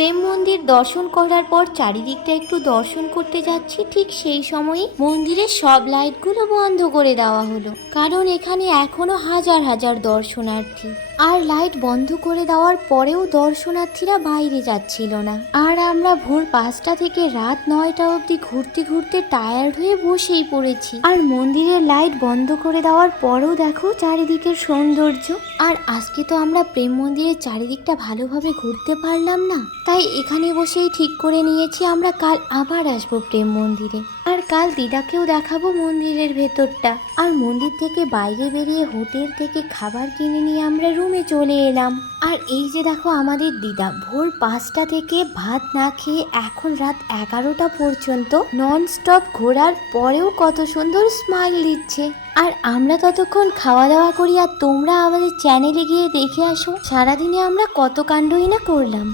প্রেম মন্দির দর্শন করার পর চারিদিকটা একটু দর্শন করতে যাচ্ছি, ঠিক সেই সময়ই মন্দিরের সব লাইটগুলো বন্ধ করে দেওয়া হলো, কারণ এখানে এখনো হাজার হাজার দর্শনার্থী। আর লাইট বন্ধ করে দেওয়ার পরেও দর্শনার্থীরা বাইরে যাচ্ছিল না। আর আমরা ভোর 5টা থেকে রাত 9টা অবধি ঘুরতে ঘুরতে টায়ার্ড হয়ে বসেই পড়েছি। আর মন্দিরের লাইট বন্ধ করে দেওয়ার পরেও দেখো চারিদিকের সৌন্দর্য। আর আজকে তো আমরা প্রেম মন্দিরের চারিদিকটা ভালোভাবে ঘুরতে পারলাম না, তাই এখানে বসেই ঠিক করে নিয়েছি আমরা কাল আবার আসবো প্রেম মন্দিরে। আর কাল দিদাকেও দেখাবো মন্দিরের ভেতরটা। আর মন্দির থেকে বাইরে বেরিয়ে হোটেল থেকে খাবার কিনে নিয়ে আমরা রুমে চলে এলাম। আর এই যে দেখো আমাদের দিদা ভোর 5টা থেকে ভাত না খেয়ে এখন রাত 11টা পর্যন্ত নন স্টপ ঘোরার পরেও কত সুন্দর স্মাইল দিচ্ছে। আর আমরা ততক্ষণ খাওয়া দাওয়া করি, আর তোমরা আমাদের চ্যানেলে গিয়ে দেখে আসো সারাদিনে আমরা কত কাণ্ডই না করলাম।